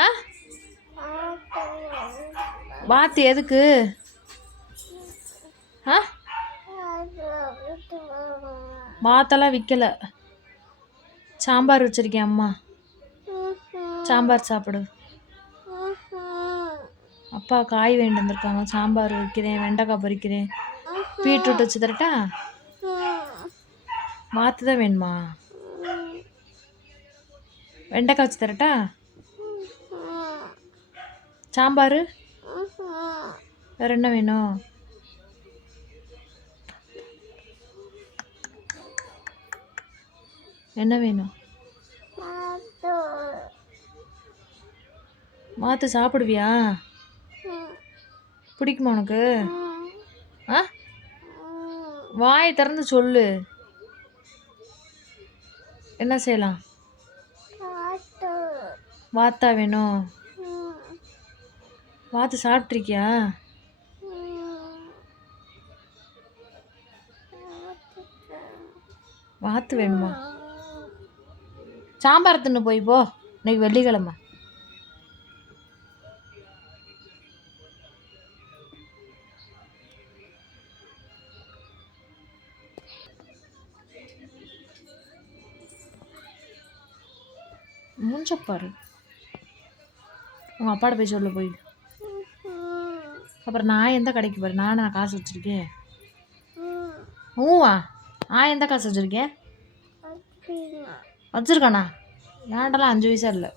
ஆ வாத்து எதுக்கு? ஆ வாத்தெல்லாம் விற்கலை. சாம்பார் வச்சுருக்கேன் அம்மா. சாம்பார் சாப்பிடு. அப்பா காய் வேண்டி வந்திருக்காங்க. சாம்பார் வைக்கிறேன், வெண்டைக்காய் பொரிக்கிறேன், பீட்ரூட் வச்சு தரட்டா? வாத்து தான் வேணுமா? வெண்டைக்காய் வச்சு தரட்டா? சாம்பார் வேறு என்ன வேணும்? என்ன வேணும்? வாத்து சாப்பிடுவியா? பிடிக்குமா உனக்கு? ஆ வாயை திறந்து சொல்லு. என்ன செய்யலாம்? வாத்தா வேணும்? வாத்து சாப்பிட்ருக்கியா? வாத்து வேணுமா? சாம்பார் தின்னு போய் போ. இன்னைக்கு வெள்ளிக்கிழமை. மூஞ்சப்பாரு. உங்கள் அப்பாட்ட போய் சொல்ல போய். அப்புறம் நான் எந்த கடைக்கு போகிறேன்? நான் காசு வச்சுருக்கேன். ஊவா நான் எந்த காசு வச்சுருக்கேன்? வச்சுருக்கானா? ஏன்டெல்லாம் 5 வயசா இல்லை.